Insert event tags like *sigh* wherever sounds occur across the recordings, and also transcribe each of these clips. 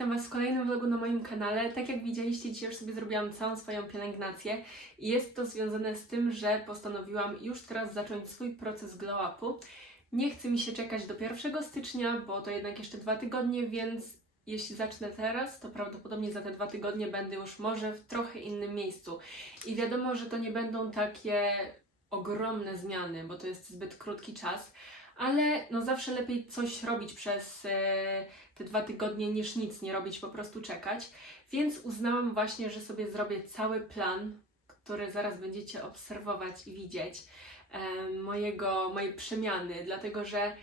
Witam Was w kolejnym vlogu na moim kanale. Tak jak widzieliście, dzisiaj już sobie zrobiłam całą swoją pielęgnację i jest to związane z tym, że postanowiłam już teraz zacząć swój proces glow upu. Nie chce mi się czekać do 1 stycznia, bo to jednak jeszcze dwa tygodnie, więc jeśli zacznę teraz, to prawdopodobnie za te dwa tygodnie będę już może w trochę innym miejscu. I wiadomo, że to nie będą takie ogromne zmiany, bo to jest zbyt krótki czas, ale no zawsze lepiej coś robić przez e, te dwa tygodnie niż nic nie robić, po prostu czekać. Więc uznałam właśnie, że sobie zrobię cały plan, który zaraz będziecie obserwować i widzieć e, mojego, mojej przemiany, dlatego że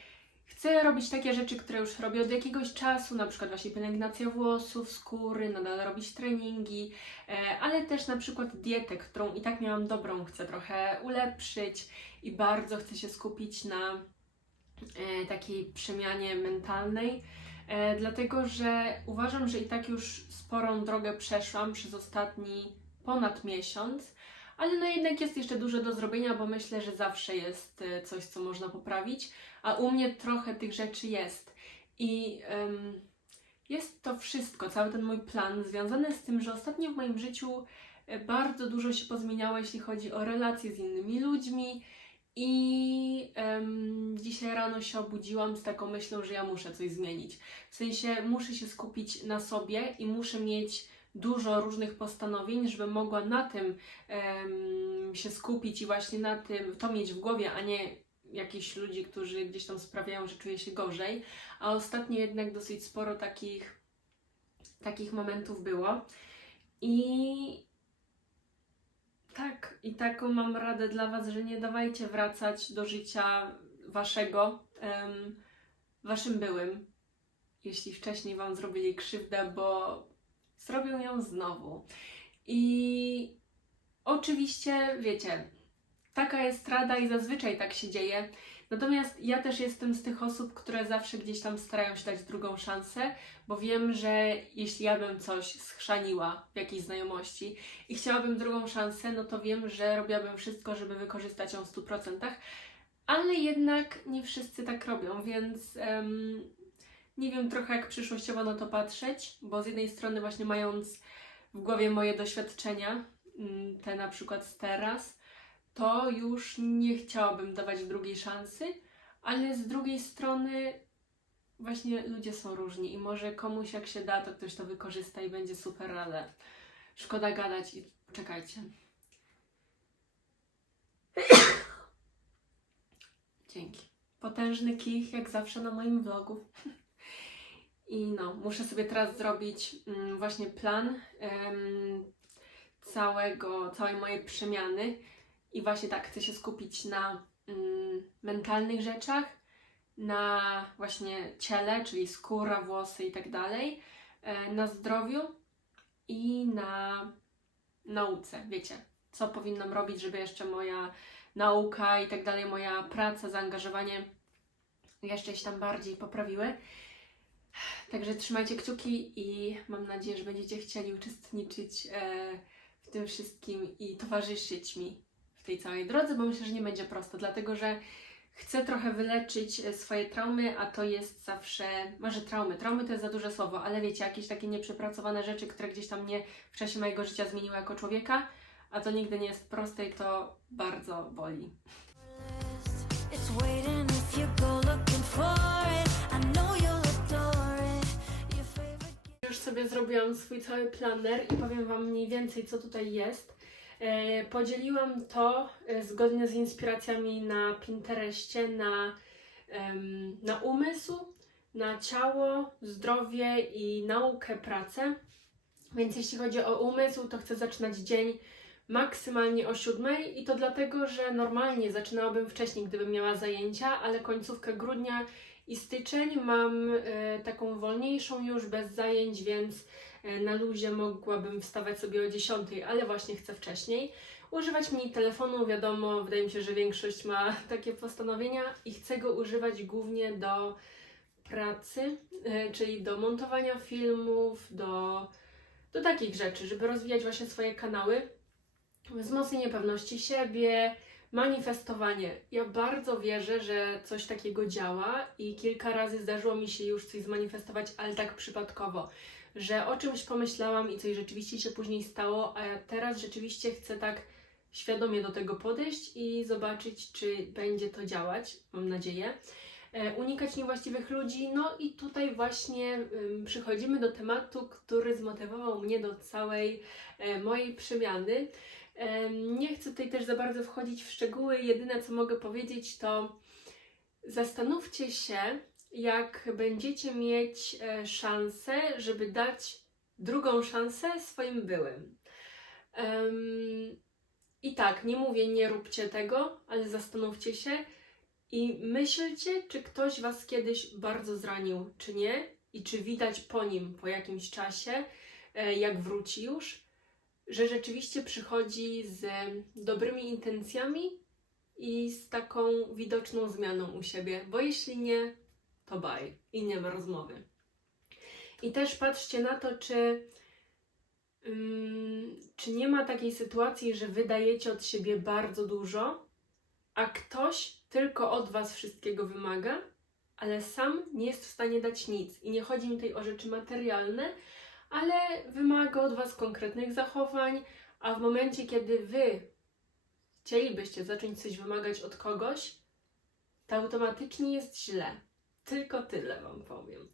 chcę robić takie rzeczy, które już robię od jakiegoś czasu, na przykład właśnie pielęgnacja włosów, skóry, nadal robić treningi, e, ale też na przykład dietę, którą i tak miałam dobrą, chcę trochę ulepszyć i bardzo chcę się skupić na takiej przemianie mentalnej, e, dlatego że uważam, że i tak już sporą drogę przeszłam przez ostatni ponad miesiąc, ale no jednak jest jeszcze dużo do zrobienia, bo myślę, że zawsze jest e, coś, co można poprawić, a u mnie trochę tych rzeczy jest. I em, jest to wszystko, cały ten mój plan związany z tym, że ostatnio w moim życiu e, bardzo dużo się pozmieniało, jeśli chodzi o relacje z innymi ludźmi. I em, dzisiaj rano się obudziłam z taką myślą, że ja muszę coś zmienić. W sensie muszę się skupić na sobie i muszę mieć dużo różnych postanowień, żeby mogła na tym em, się skupić i właśnie na tym to mieć w głowie, a nie jakichś ludzi, którzy gdzieś tam sprawiają, że czuję się gorzej. A ostatnio jednak dosyć sporo takich, takich momentów było. I tak, i taką mam radę dla Was, że nie dawajcie wracać do życia Waszego, em, Waszym byłym, jeśli wcześniej Wam zrobili krzywdę, bo zrobią ją znowu. I oczywiście, wiecie, taka jest rada i zazwyczaj tak się dzieje. Natomiast ja też jestem z tych osób, które zawsze gdzieś tam starają się dać drugą szansę, bo wiem, że jeśli ja bym coś schrzaniła w jakiejś znajomości i chciałabym drugą szansę, no to wiem, że robiłabym wszystko, żeby wykorzystać ją w 100%, ale jednak nie wszyscy tak robią, więc em, nie wiem trochę jak przyszłościowo na to patrzeć, bo z jednej strony właśnie mając w głowie moje doświadczenia, mm, te na przykład z teraz, to już nie chciałabym dawać drugiej szansy, ale z drugiej strony właśnie ludzie są różni i może komuś jak się da, to ktoś to wykorzysta i będzie super, ale szkoda gadać i czekajcie. *coughs* Dzięki. Potężny kich, jak zawsze na moim vlogu. *laughs* I no, muszę sobie teraz zrobić mm, właśnie plan całego, całej mojej przemiany. I właśnie tak, chcę się skupić na mm, mentalnych rzeczach, na właśnie ciele, czyli skóra, włosy i tak dalej, e, na zdrowiu i na nauce. Wiecie, co powinnam robić, żeby jeszcze moja nauka i tak dalej, moja praca, zaangażowanie jeszcze się tam bardziej poprawiły. Także trzymajcie kciuki i mam nadzieję, że będziecie chcieli uczestniczyć e, w tym wszystkim i towarzyszyć mi tej całej drodze, bo myślę, że nie będzie prosto, dlatego że chcę trochę wyleczyć e, swoje traumy, a to jest zawsze, może traumy, traumy to jest za duże słowo, ale wiecie, jakieś takie nieprzepracowane rzeczy, które gdzieś tam mnie w czasie mojego życia zmieniły jako człowieka, a to nigdy nie jest proste i to bardzo boli. Już sobie zrobiłam swój cały planer i powiem Wam mniej więcej, co tutaj jest. E, podzieliłam to e, zgodnie z inspiracjami na Pinterestie na, na umysł, na ciało, zdrowie i naukę, pracę. Więc jeśli chodzi o umysł, to chcę zaczynać dzień maksymalnie o siódmej i to dlatego, że normalnie zaczynałabym wcześniej, gdybym miała zajęcia, ale końcówkę grudnia i styczeń mam e, taką wolniejszą już, bez zajęć, więc na luzie mogłabym wstawać sobie o 10, ale właśnie chcę wcześniej. Używać mniej telefonu, wiadomo, wydaje mi się, że większość ma *laughs* takie postanowienia i chcę go używać głównie do pracy, e, czyli do montowania filmów, do, do takich rzeczy, żeby rozwijać właśnie swoje kanały, wzmocnienie pewności siebie, Manifestowanie. Ja bardzo wierzę, że coś takiego działa i kilka razy zdarzyło mi się już coś zmanifestować, ale tak przypadkowo, że o czymś pomyślałam i coś rzeczywiście się później stało, a teraz rzeczywiście chcę tak świadomie do tego podejść i zobaczyć, czy będzie to działać. Mam nadzieję. E, unikać niewłaściwych ludzi. No i tutaj właśnie przychodzimy do tematu, który zmotywował mnie do całej e, mojej przemiany. Em, Nie chcę tutaj też za bardzo wchodzić w szczegóły. Jedyne co mogę powiedzieć to zastanówcie się, jak będziecie mieć e, szansę, żeby dać drugą szansę swoim byłym. Em, I tak, nie mówię, nie róbcie tego, ale zastanówcie się i myślcie, czy ktoś Was kiedyś bardzo zranił, czy nie, i czy widać po nim po jakimś czasie, e, jak wróci już, że rzeczywiście przychodzi z dobrymi intencjami i z taką widoczną zmianą u siebie, bo jeśli nie, to baj i nie ma rozmowy. I też patrzcie na to, czy, ym, czy nie ma takiej sytuacji, że wydajecie od siebie bardzo dużo, a ktoś tylko od Was wszystkiego wymaga, ale sam nie jest w stanie dać nic. I nie chodzi mi tutaj o rzeczy materialne, ale wymaga od Was konkretnych zachowań, a w momencie, kiedy Wy chcielibyście zacząć coś wymagać od kogoś, to automatycznie jest źle. Tylko tyle Wam powiem.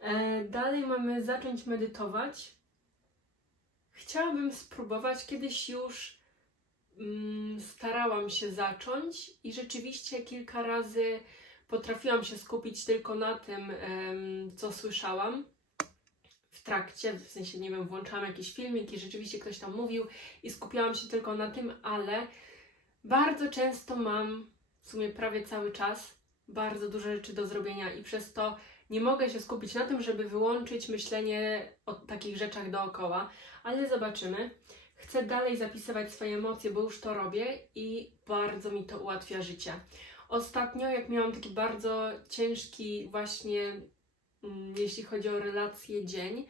E, dalej mamy zacząć medytować. Chciałabym spróbować. Kiedyś już mm, starałam się zacząć i rzeczywiście kilka razy potrafiłam się skupić tylko na tym, co słyszałam w trakcie, w sensie, nie wiem, włączałam jakiś filmik i rzeczywiście ktoś tam mówił i skupiałam się tylko na tym, ale bardzo często mam, w sumie prawie cały czas, bardzo dużo rzeczy do zrobienia i przez to nie mogę się skupić na tym, żeby wyłączyć myślenie o takich rzeczach dookoła, ale zobaczymy. Chcę dalej zapisywać swoje emocje, bo już to robię i bardzo mi to ułatwia życie. Ostatnio, jak miałam taki bardzo ciężki, właśnie mm, jeśli chodzi o relacje, dzień,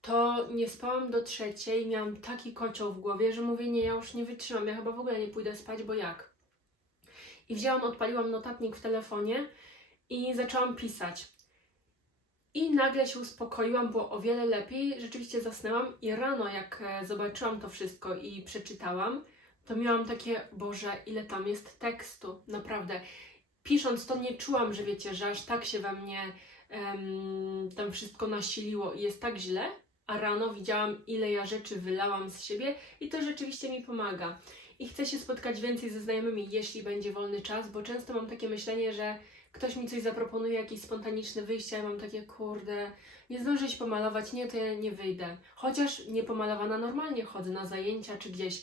to nie spałam do trzeciej, miałam taki kocioł w głowie, że mówię, nie, ja już nie wytrzymam, ja chyba w ogóle nie pójdę spać, bo jak? I wzięłam, odpaliłam notatnik w telefonie i zaczęłam pisać. I nagle się uspokoiłam, było o wiele lepiej. Rzeczywiście zasnęłam i rano, jak e, zobaczyłam to wszystko i przeczytałam, to miałam takie, Boże, ile tam jest tekstu, naprawdę. Pisząc to nie czułam, że wiecie, że aż tak się we mnie em, tam wszystko nasiliło i jest tak źle, a rano widziałam, ile ja rzeczy wylałam z siebie i to rzeczywiście mi pomaga. I chcę się spotkać więcej ze znajomymi, jeśli będzie wolny czas, bo często mam takie myślenie, że ktoś mi coś zaproponuje, jakieś spontaniczne wyjście, a ja mam takie, kurde, nie zdążę się pomalować, nie, to ja nie wyjdę. Chociaż nie pomalowana normalnie chodzę na zajęcia czy gdzieś,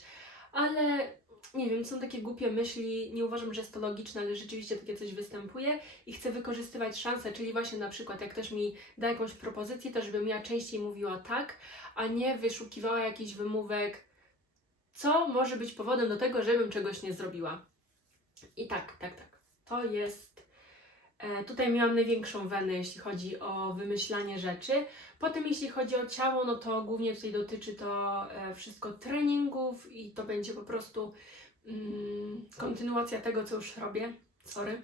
ale nie wiem, są takie głupie myśli, nie uważam, że jest to logiczne, ale rzeczywiście takie coś występuje i chcę wykorzystywać szansę, czyli właśnie na przykład jak ktoś mi da jakąś propozycję, to żebym ja częściej mówiła tak, a nie wyszukiwała jakichś wymówek, co może być powodem do tego, żebym czegoś nie zrobiła. I tak, tak, tak. To jest. E, tutaj miałam największą wenę, jeśli chodzi o wymyślanie rzeczy. Potem, jeśli chodzi o ciało, no to głównie tutaj dotyczy to e, wszystko treningów i to będzie po prostu mm, kontynuacja tego, co już robię. Sorry.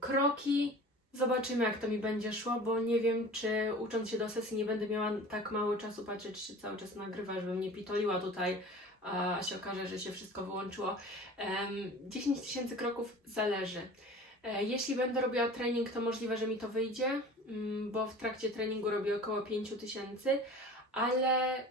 Kroki. Zobaczymy, jak to mi będzie szło, bo nie wiem, czy ucząc się do sesji nie będę miała tak mało czasu patrzeć, czy cały czas nagrywa, żebym nie pitoliła tutaj, a się okaże, że się wszystko wyłączyło. Em, 10 tysięcy kroków zależy. E, Jeśli będę robiła trening, to możliwe, że mi to wyjdzie, mm, bo w trakcie treningu robię około 5 tysięcy, ale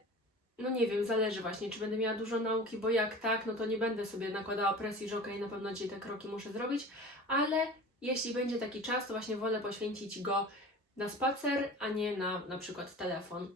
no nie wiem, zależy właśnie, czy będę miała dużo nauki, bo jak tak, no to nie będę sobie nakładała presji, że okej, na pewno dzisiaj te kroki muszę zrobić, ale jeśli będzie taki czas, to właśnie wolę poświęcić go na spacer, a nie na na przykład telefon.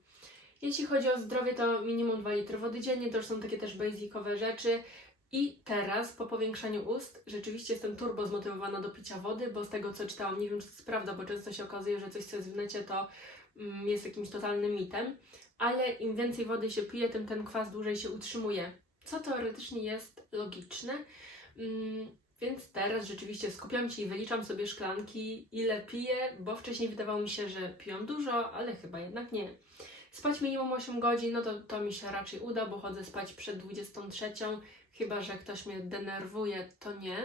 Jeśli chodzi o zdrowie, to minimum 2 litry wody dziennie, to już są takie też basicowe rzeczy. I teraz, po powiększaniu ust, rzeczywiście jestem turbo zmotywowana do picia wody, bo z tego co czytałam, nie wiem czy to jest prawda, bo często się okazuje, że coś co jest w necie to mm, jest jakimś totalnym mitem, ale im więcej wody się pije, tym ten kwas dłużej się utrzymuje, co teoretycznie jest logiczne. Mm, więc teraz rzeczywiście skupiam się i wyliczam sobie szklanki, ile piję, bo wcześniej wydawało mi się, że piłam dużo, ale chyba jednak nie. Spać minimum 8 godzin, no to, to mi się raczej uda, bo chodzę spać przed 23, Chyba, że ktoś mnie denerwuje, to nie.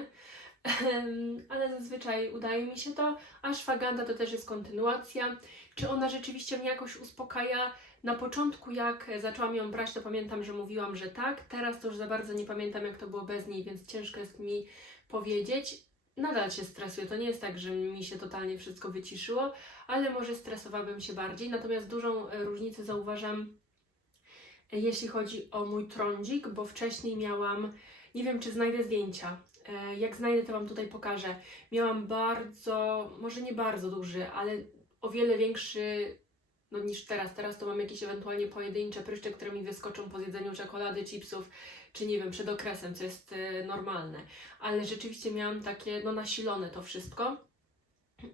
Em, Ale zazwyczaj udaje mi się to. Ashwagandha to też jest kontynuacja. Czy ona rzeczywiście mnie jakoś uspokaja? Na początku, jak zaczęłam ją brać, to pamiętam, że mówiłam, że tak. Teraz to już za bardzo nie pamiętam, jak to było bez niej, więc ciężko jest mi powiedzieć. Nadal się stresuję. To nie jest tak, że mi się totalnie wszystko wyciszyło, ale może stresowałabym się bardziej. Natomiast dużą e, różnicę zauważam, e, jeśli chodzi o mój trądzik, bo wcześniej miałam, nie wiem, czy znajdę zdjęcia. E, Jak znajdę, to Wam tutaj pokażę. Miałam bardzo, może nie bardzo duży, ale o wiele większy no, niż teraz. Teraz to mam jakieś ewentualnie pojedyncze pryszcze, które mi wyskoczą po zjedzeniu czekolady, chipsów, czy nie wiem, przed okresem, co jest e, normalne. Ale rzeczywiście miałam takie, no nasilone to wszystko.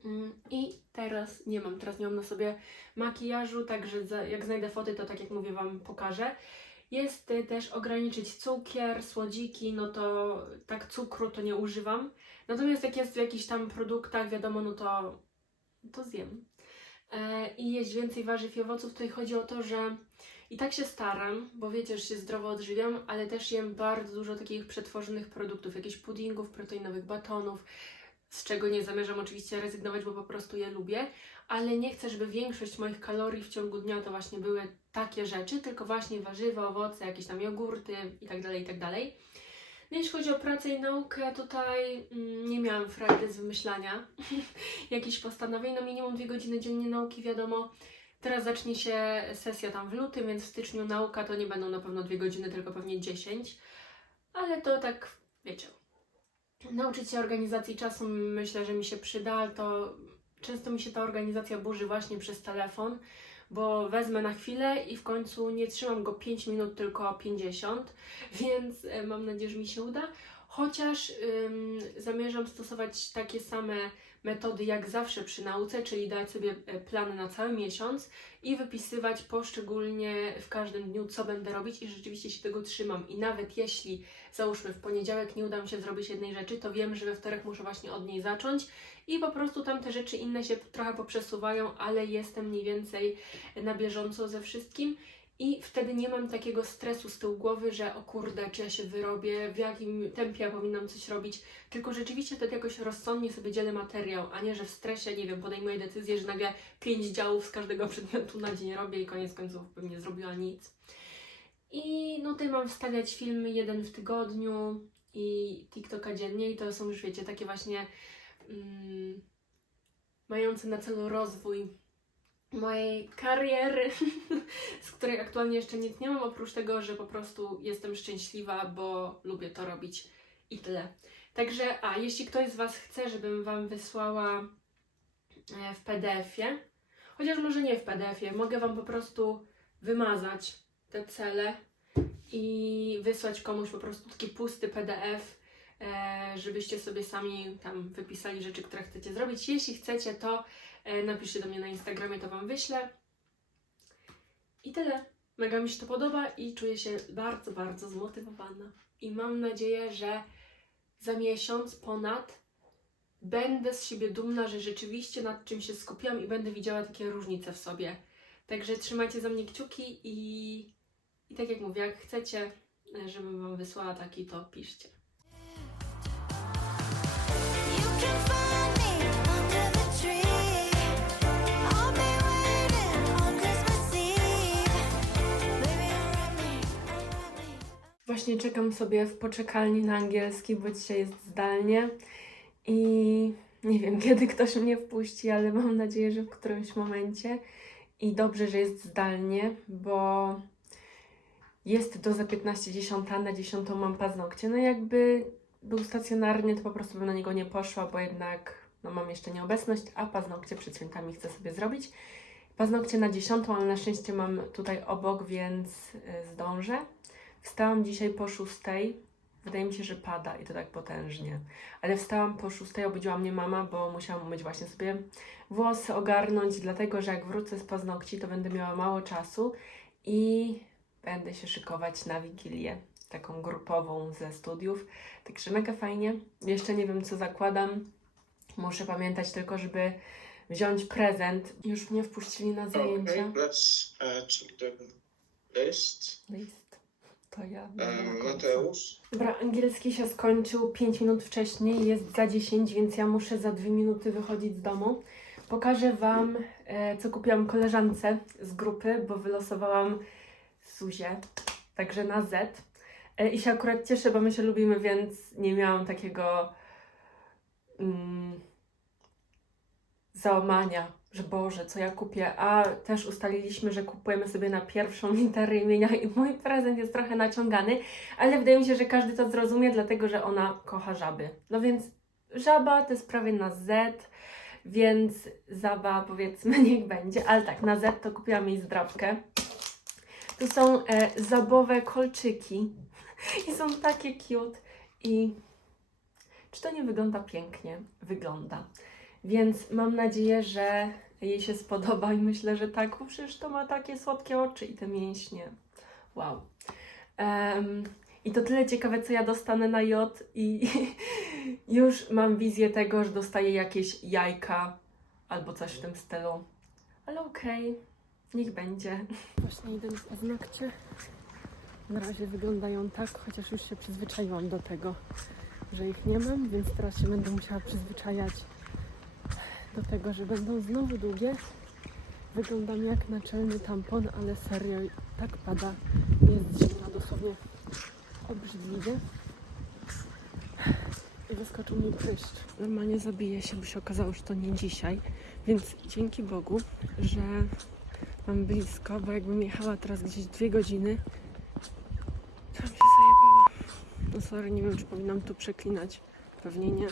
Mm, I teraz nie mam. Teraz nie mam na sobie makijażu, także za, jak znajdę foty, to tak jak mówię Wam pokażę. Jest y, też ograniczyć cukier, słodziki, no to tak cukru to nie używam. Natomiast jak jest w jakichś tam produktach, wiadomo, no to, to zjem. E, I jeść więcej warzyw i owoców. Tutaj chodzi o to, że i tak się staram, bo wiecie, że się zdrowo odżywiam, ale też jem bardzo dużo takich przetworzonych produktów, jakichś puddingów, proteinowych batonów, z czego nie zamierzam oczywiście rezygnować, bo po prostu je lubię, ale nie chcę, żeby większość moich kalorii w ciągu dnia to właśnie były takie rzeczy, tylko właśnie warzywa, owoce, jakieś tam jogurty itd., itd. No jeśli chodzi o pracę i naukę, tutaj mm, nie miałam frajdy z wymyślania *laughs* jakichś postanowień, no minimum dwie godziny dziennie nauki, wiadomo. Teraz zacznie się sesja tam w lutym, więc w styczniu nauka to nie będą na pewno dwie godziny, tylko pewnie 10. Ale to tak, wiecie, nauczyć się organizacji czasu myślę, że mi się przyda, to często mi się ta organizacja burzy właśnie przez telefon, bo wezmę na chwilę i w końcu nie trzymam go 5 minut, tylko 50, *laughs* więc e, mam nadzieję, że mi się uda. Chociaż ym, zamierzam stosować takie same metody jak zawsze przy nauce, czyli dać sobie e, plany na cały miesiąc i wypisywać poszczególnie w każdym dniu, co będę robić i rzeczywiście się tego trzymam. I nawet jeśli załóżmy w poniedziałek nie uda mi się zrobić jednej rzeczy, to wiem, że we wtorek muszę właśnie od niej zacząć i po prostu tam te rzeczy inne się trochę poprzesuwają, ale jestem mniej więcej na bieżąco ze wszystkim. I wtedy nie mam takiego stresu z tyłu głowy, że o kurde, czy ja się wyrobię, w jakim tempie ja powinnam coś robić. Tylko rzeczywiście wtedy jakoś rozsądnie sobie dzielę materiał, a nie, że w stresie, nie wiem, podejmuję decyzję, że nagle pięć działów z każdego *laughs* przedmiotu na dzień robię i koniec końców bym nie zrobiła nic. I no tutaj mam wstawiać filmy jeden w tygodniu i TikToka dziennie i to są już, wiecie, takie właśnie mm, mające na celu rozwój mojej kariery, *laughs* z której aktualnie jeszcze nic nie mam, oprócz tego, że po prostu jestem szczęśliwa, bo lubię to robić i tyle. Także, a jeśli ktoś z Was chce, żebym Wam wysłała e, w PDF-ie, chociaż może nie w PDF-ie, mogę Wam po prostu wymazać te cele i wysłać komuś po prostu taki pusty PDF, żebyście sobie sami tam wypisali rzeczy, które chcecie zrobić. Jeśli chcecie, to e, napiszcie do mnie na Instagramie, to Wam wyślę. I tyle. Mega mi się to podoba i czuję się bardzo, bardzo zmotywowana. I mam nadzieję, że za miesiąc ponad będę z siebie dumna, że rzeczywiście nad czym się skupiłam i będę widziała takie różnice w sobie. Także trzymajcie za mnie kciuki i, i tak jak mówię, jak chcecie, e, żebym Wam wysłała taki, to piszcie. Właśnie czekam sobie w poczekalni na angielski, bo dzisiaj jest zdalnie i nie wiem, *laughs* kiedy ktoś mnie wpuści, ale mam nadzieję, że w którymś momencie. I dobrze, że jest zdalnie, bo jest do za 15.10, a na 10 mam paznokcie. No jakby był stacjonarnie, to po prostu bym na niego nie poszła, bo jednak no, mam jeszcze nieobecność, a paznokcie przed świętami chcę sobie zrobić. Paznokcie na 10, ale na szczęście mam tutaj obok, więc y, zdążę. Wstałam dzisiaj po 6. Wydaje mi się, że pada i to tak potężnie. Ale wstałam po 6, obudziła mnie mama, bo musiałam umyć właśnie sobie włosy, ogarnąć, dlatego że jak wrócę z paznokci, to będę miała mało czasu i będę się szykować na wigilię, taką grupową ze studiów. Także mega fajnie. Jeszcze nie wiem, co zakładam. Muszę pamiętać tylko, żeby wziąć prezent. Już mnie wpuścili na zajęcia. Okay, let's add to the list. List. To ja. E, Mateusz? Dobra, angielski się skończył 5 minut wcześniej, jest za 10, więc ja muszę za 2 minuty wychodzić z domu. Pokażę Wam, e, co kupiłam koleżance z grupy, bo wylosowałam Suzie, także na Z. E, I się akurat cieszę, bo my się lubimy, więc nie miałam takiego mm, załamania, że Boże, co ja kupię. A też ustaliliśmy, że kupujemy sobie na pierwszą literę imienia i mój prezent jest trochę naciągany, ale wydaje mi się, że każdy to zrozumie, dlatego że ona kocha żaby. No więc żaba to jest prawie na Z, więc zaba powiedzmy *laughs* niech będzie, ale tak, na Z to kupiłam jej zdrabkę. Tu są e, zabowe kolczyki *laughs* i są takie cute i czy to nie wygląda pięknie? Wygląda. Więc mam nadzieję, że jej się spodoba i myślę, że tak, bo przecież to ma takie słodkie oczy i te mięśnie. Wow. Em, I to tyle ciekawe, co ja dostanę na J i *laughs* już mam wizję tego, że dostaję jakieś jajka albo coś w tym stylu. Ale okej, niech będzie. Właśnie idę na paznokcie. Na razie wyglądają tak, chociaż już się przyzwyczaiłam do tego, że ich nie mam, więc teraz się będę musiała przyzwyczajać do tego, że będą znowu długie. Wyglądam jak naczelny tampon, ale serio tak pada. Jest zimna, dosłownie obrzydliwie. I wyskoczył mi pryszcz. Normalnie zabiję się, bo się okazało, że to nie dzisiaj. Więc dzięki Bogu, że mam blisko, bo jakbym jechała teraz gdzieś dwie godziny, to bym się zajebała. No sorry, nie wiem, czy powinnam tu przeklinać. Pewnie nie.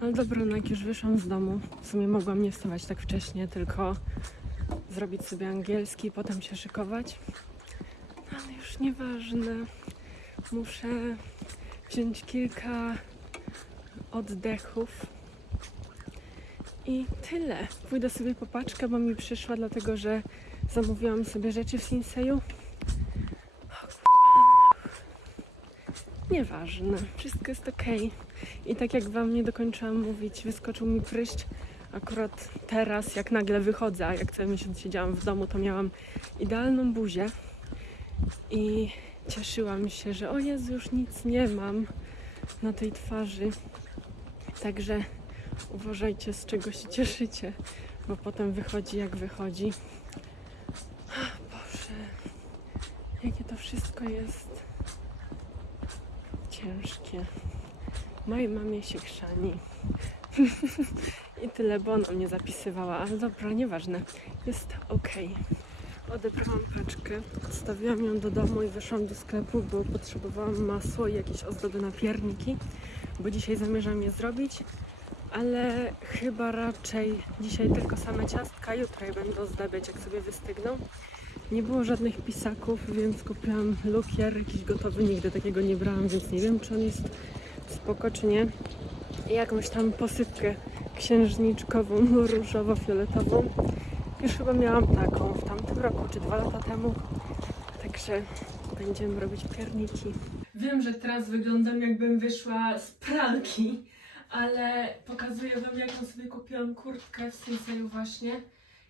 Ale dobra, no jak już wyszłam z domu, w sumie mogłam nie wstawać tak wcześnie, tylko zrobić sobie angielski, potem się szykować. No, ale już nieważne. Muszę wziąć kilka oddechów. I tyle. Pójdę sobie po paczkę, bo mi przyszła, dlatego że zamówiłam sobie rzeczy w Sinseju. O kurwa. Nieważne. Wszystko jest ok. I tak jak Wam nie dokończyłam mówić, wyskoczył mi pryszcz. Akurat teraz, jak nagle wychodzę, a jak cały miesiąc siedziałam w domu, to miałam idealną buzię. I cieszyłam się, że o Jezu, już nic nie mam na tej twarzy. Także uważajcie, z czego się cieszycie, bo potem wychodzi jak wychodzi. Boże, jakie to wszystko jest ciężkie. Mojej mamie się chrzani. *laughs* I tyle, bo ona mnie zapisywała, ale dobra, nieważne. Jest okej. Odebrałam paczkę, odstawiłam ją do domu i wyszłam do sklepu, bo potrzebowałam masło i jakieś ozdoby na pierniki, bo dzisiaj zamierzam je zrobić, ale chyba raczej dzisiaj tylko same ciastka, jutro je będę ozdabiać, jak sobie wystygną. Nie było żadnych pisaków, więc kupiłam lukier, jakiś gotowy, nigdy takiego nie brałam, więc nie wiem, czy on jest spoko, czy nie. I jakąś tam posypkę księżniczkową, różowo-fioletową. Już chyba miałam taką w tamtym roku, czy dwa lata temu. Także będziemy robić pierniki. Wiem, że teraz wyglądam jakbym wyszła z pralki, ale pokazuję Wam, jaką sobie kupiłam kurtkę w Sinseju właśnie.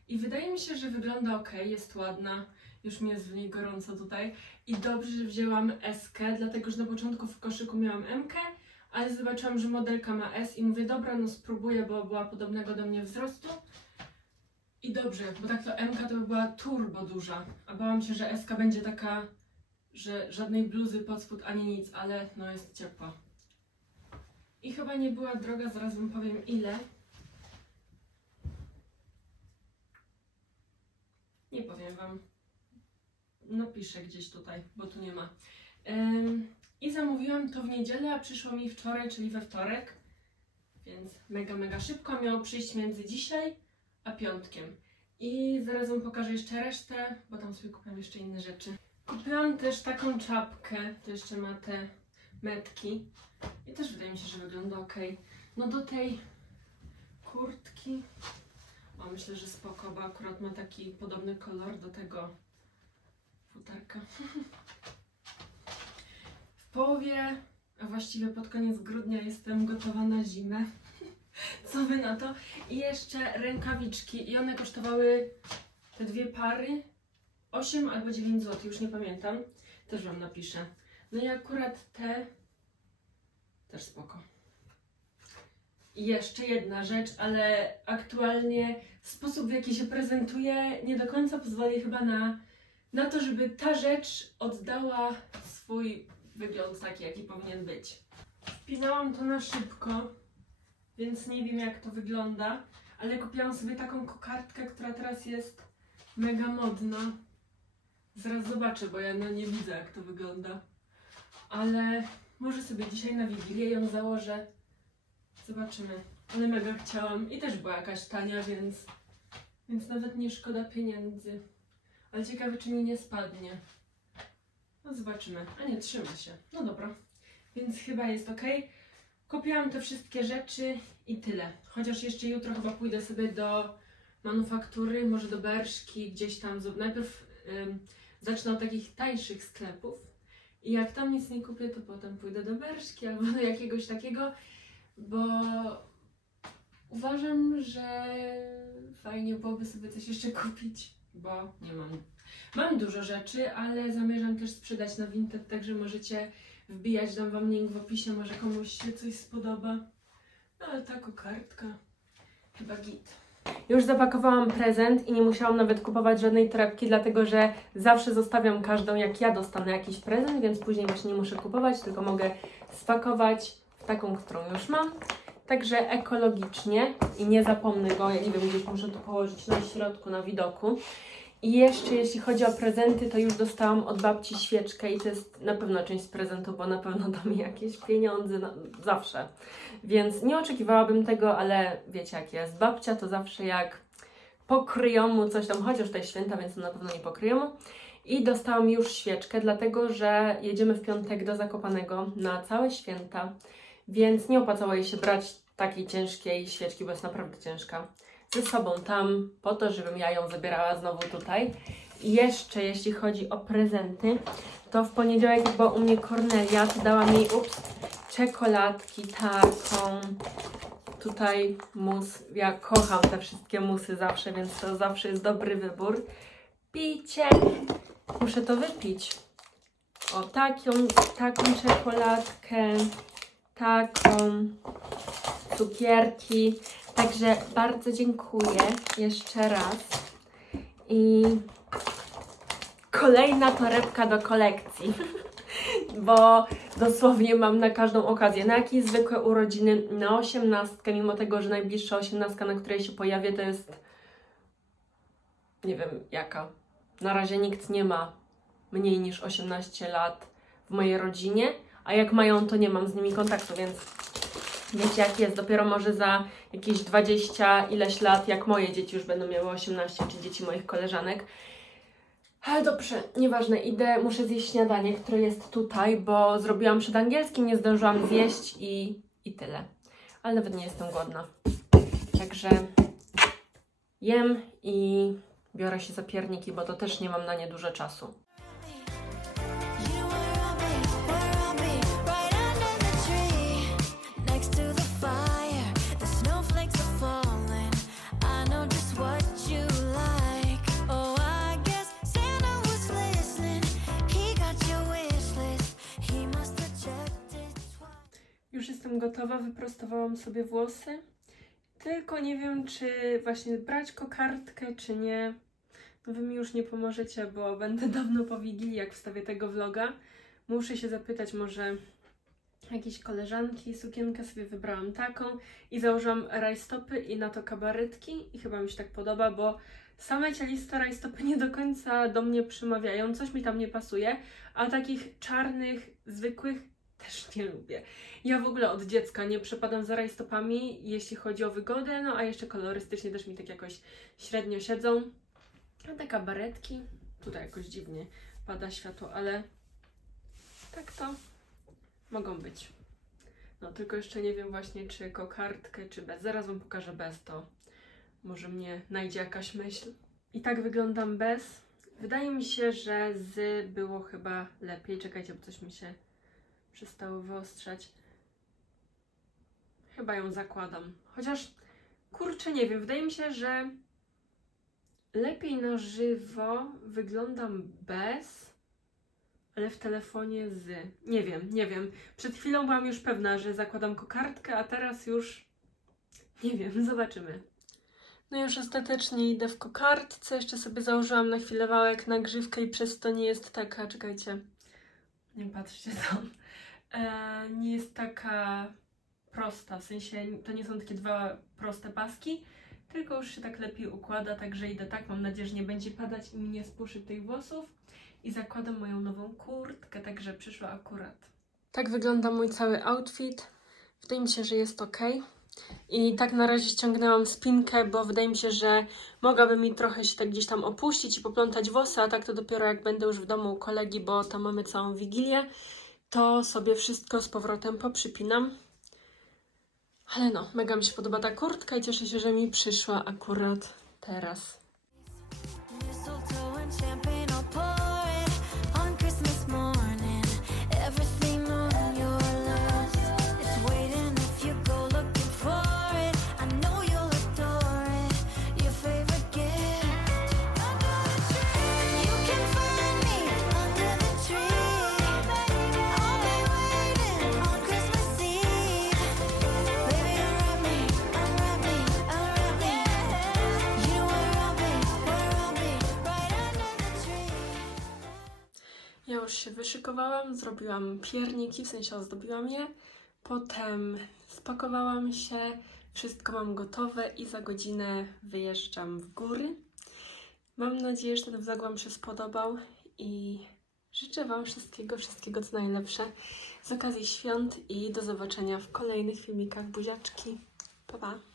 I wydaje mi się, że wygląda ok, jest ładna. Już mi jest w niej gorąco tutaj. I dobrze, że wzięłam SK, dlatego że na początku w koszyku miałam MK, ale zobaczyłam, że modelka ma S i mówię, dobra, no spróbuję, bo była podobnego do mnie wzrostu. I dobrze, bo tak to MK to by była turbo duża, a bałam się, że SK będzie taka, że żadnej bluzy pod spód ani nic, ale no jest ciepła. I chyba nie była droga, zaraz wam powiem ile. Nie powiem wam. No piszę gdzieś tutaj, bo tu nie ma. I zamówiłam to w niedzielę, a przyszło mi wczoraj, czyli we wtorek. Więc mega, mega szybko. Miało przyjść między dzisiaj a piątkiem. I zaraz wam pokażę jeszcze resztę, bo tam sobie kupiłam jeszcze inne rzeczy. Kupiłam też taką czapkę, to jeszcze ma te metki. I też wydaje mi się, że wygląda ok. No do tej kurtki. O, myślę, że spoko, bo akurat ma taki podobny kolor do tego futerka. *laughs* W połowie, a właściwie pod koniec grudnia jestem gotowa na zimę. *laughs* Co wy na to? I jeszcze rękawiczki. I one kosztowały te dwie pary 8 albo 9 zł, już nie pamiętam. Też Wam napiszę. No i akurat te też spoko. Jeszcze jedna rzecz, ale aktualnie sposób, w jaki się prezentuje, nie do końca pozwoli chyba na, na to, żeby ta rzecz oddała swój wygląd taki, jaki powinien być. Wpinałam to na szybko, więc nie wiem, jak to wygląda, ale kupiłam sobie taką kokardkę, która teraz jest mega modna. Zaraz zobaczę, bo ja no nie widzę, jak to wygląda. Ale może sobie dzisiaj na Wigilię ją założę. Zobaczymy. Ale mega chciałam. I też była jakaś tania, więc, więc nawet nie szkoda pieniędzy. Ale ciekawe, czy mi nie spadnie. No zobaczymy. A nie, trzyma się. No dobra. Więc chyba jest ok. Kupiłam te wszystkie rzeczy i tyle. Chociaż jeszcze jutro chyba pójdę sobie do manufaktury, może do Berszki, gdzieś tam. Najpierw ym, zacznę od takich tańszych sklepów. I jak tam nic nie kupię, to potem pójdę do Berszki albo do jakiegoś takiego, bo uważam, że fajnie byłoby sobie coś jeszcze kupić, bo nie mam. Mam dużo rzeczy, ale zamierzam też sprzedać na Vinted, także możecie wbijać, dam wam link w opisie, może komuś się coś spodoba. No ale ta kokardka, chyba git. Już zapakowałam prezent i nie musiałam nawet kupować żadnej torebki, dlatego że zawsze zostawiam każdą, jak ja dostanę jakiś prezent, więc później właśnie nie muszę kupować, tylko mogę spakować taką, którą już mam. Także ekologicznie i nie zapomnę go, ja nie gdzieś muszę to położyć na środku, na widoku. I jeszcze jeśli chodzi o prezenty, to już dostałam od babci świeczkę i to jest na pewno część prezentu, bo na pewno da mi jakieś pieniądze, no, zawsze. Więc nie oczekiwałabym tego, ale wiecie jak jest. Babcia to zawsze jak pokryją mu coś tam, chociaż tutaj święta, więc to na pewno nie pokryją mu. I dostałam już świeczkę, dlatego że jedziemy w piątek do Zakopanego na całe święta, więc nie opłacało jej się brać takiej ciężkiej świeczki, bo jest naprawdę ciężka, ze sobą tam, po to, żebym ja ją zabierała znowu tutaj. I jeszcze jeśli chodzi o prezenty, to w poniedziałek była u mnie Kornelia, to dała mi ups, czekoladki taką, tutaj mus, ja kocham te wszystkie musy zawsze, więc to zawsze jest dobry wybór. Picie, muszę to wypić. O, taką, taką czekoladkę, taką, cukierki. Także bardzo dziękuję jeszcze raz. I kolejna torebka do kolekcji. *laughs* Bo dosłownie mam na każdą okazję. Na jakieś zwykłe urodziny, na osiemnastkę, mimo tego, że najbliższa osiemnastka, na której się pojawię, to jest nie wiem jaka. Na razie nikt nie ma mniej niż 18 lat w mojej rodzinie, a jak mają, to nie mam z nimi kontaktu, więc wiecie jak jest. Dopiero może za jakieś 20 ileś lat, jak moje dzieci już będą miały 18, czy dzieci moich koleżanek. Ale dobrze, nieważne, idę, muszę zjeść śniadanie, które jest tutaj, bo zrobiłam przed angielskim, nie zdążyłam zjeść i, i tyle. Ale nawet nie jestem głodna. Także jem i biorę się za pierniki, bo to też nie mam na nie dużo czasu. Już jestem gotowa, wyprostowałam sobie włosy. Tylko nie wiem, czy właśnie brać kokardkę, czy nie. No wy mi już nie pomożecie, bo będę dawno po Wigilii, jak wstawię tego vloga. Muszę się zapytać może jakieś koleżanki. Sukienkę sobie wybrałam taką i założyłam rajstopy i na to kabaretki i chyba mi się tak podoba, bo same cieliste rajstopy nie do końca do mnie przemawiają, coś mi tam nie pasuje, a takich czarnych, zwykłych też nie lubię. Ja w ogóle od dziecka nie przepadam za rajstopami, jeśli chodzi o wygodę, no a jeszcze kolorystycznie też mi tak jakoś średnio siedzą. A te kabaretki, tutaj jakoś dziwnie pada światło, ale tak to mogą być. No tylko jeszcze nie wiem właśnie, czy kokardkę, czy bez. Zaraz Wam pokażę bez, to może mnie najdzie jakaś myśl. I tak wyglądam bez. Wydaje mi się, że z było chyba lepiej. Czekajcie, bo coś mi się przestało wyostrzać. Chyba ją zakładam. Chociaż kurczę, nie wiem, wydaje mi się, że lepiej na żywo wyglądam bez, ale w telefonie z. Nie wiem, nie wiem. Przed chwilą byłam już pewna, że zakładam kokardkę, a teraz już. Nie wiem, *laughs* zobaczymy. No już ostatecznie idę w kokardce. Jeszcze sobie założyłam na chwilę wałek na grzywkę i przez to nie jest taka. Czekajcie. Nie patrzcie tam. E, nie jest taka prosta. W sensie to nie są takie dwa proste paski, tylko już się tak lepiej układa. Także idę tak. Mam nadzieję, że nie będzie padać i mi nie spuszy tych włosów i zakładam moją nową kurtkę, także przyszła akurat. Tak wygląda mój cały outfit. Wydaje mi się, że jest ok. I tak na razie ściągnęłam spinkę, bo wydaje mi się, że mogłaby mi trochę się tak gdzieś tam opuścić i poplątać włosy, a tak to dopiero jak będę już w domu u kolegi, bo tam mamy całą wigilię, to sobie wszystko z powrotem poprzypinam. Ale no, mega mi się podoba ta kurtka i cieszę się, że mi przyszła akurat teraz. Wyszykowałam, zrobiłam pierniki, w sensie ozdobiłam je. Potem spakowałam się, wszystko mam gotowe i za godzinę wyjeżdżam w góry. Mam nadzieję, że ten vlog Wam się spodobał i życzę Wam wszystkiego, wszystkiego co najlepsze z okazji świąt i do zobaczenia w kolejnych filmikach buziaczki. Pa, pa!